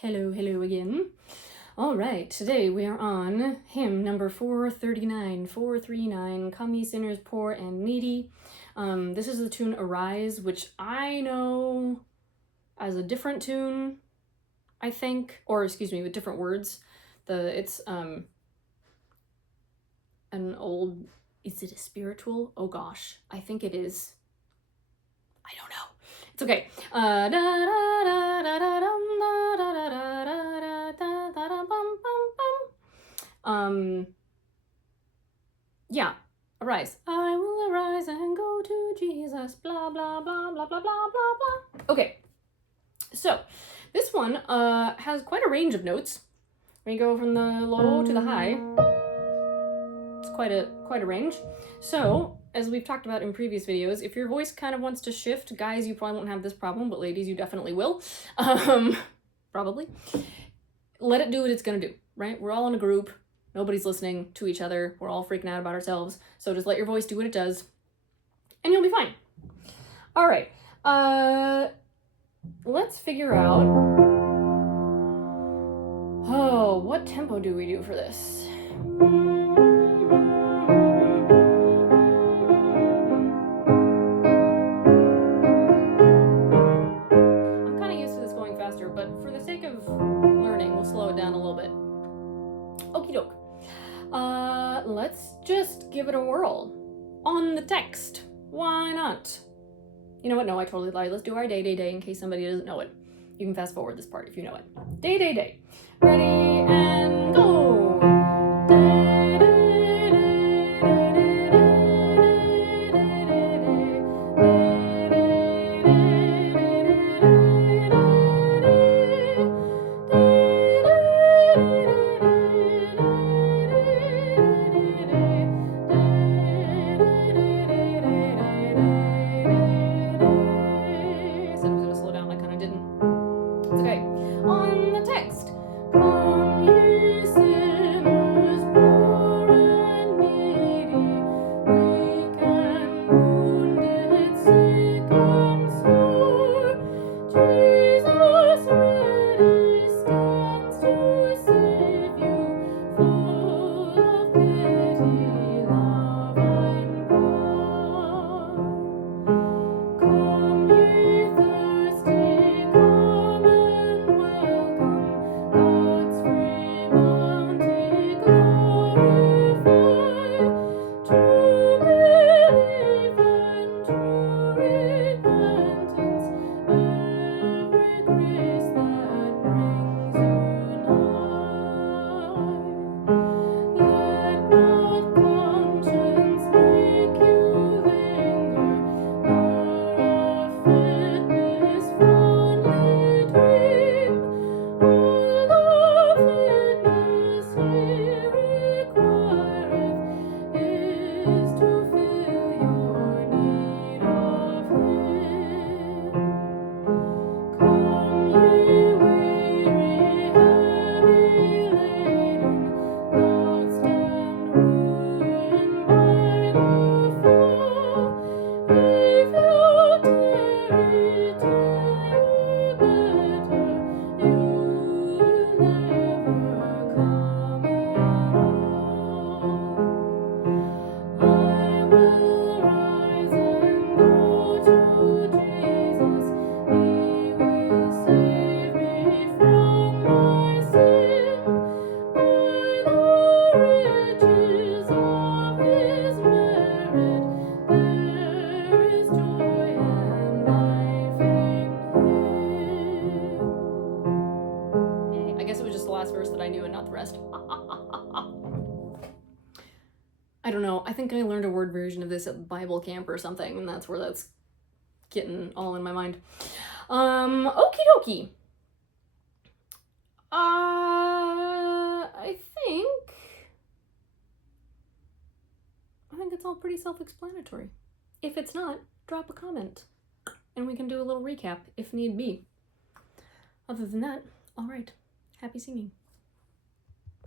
Hello again. All right, today we are on hymn number 439, Come Ye Sinners Poor and Needy. This is the tune Arise, which I know as a different tune, I think, or excuse me, with different words. It's an old, is it a spiritual? Oh gosh, I think it is. I don't know. It's okay. Yeah, arise. I will arise and go to Jesus, blah, blah, blah, blah, blah, blah, blah, blah. Okay, so this one has quite a range of notes. We go from the low to the high. It's quite a range. So, as we've talked about in previous videos, if your voice kind of wants to shift, guys, you probably won't have this problem, but ladies, you definitely will. Probably. Let it do what it's gonna do, right? We're all in a group. Nobody's listening to each other. We're all freaking out about ourselves. So just let your voice do what it does, and you'll be fine. All right. Let's figure out, what tempo do we do for this? I'm kind of used to this going faster, but for the sake of learning, we'll slow it down a little bit. Okie doke. Let's just give it a whirl. On the text. Why not? You know what? No, I totally lied. Let's do our day in case somebody doesn't know it. You can fast forward this part if you know it. Day. Ready and go. I don't know. I think I learned a word version of this at Bible camp or something, and that's where that's getting all in my mind. Okie dokie. I think it's all pretty self-explanatory. If it's not, drop a comment, and we can do a little recap if need be. Other than that, all right. Happy singing.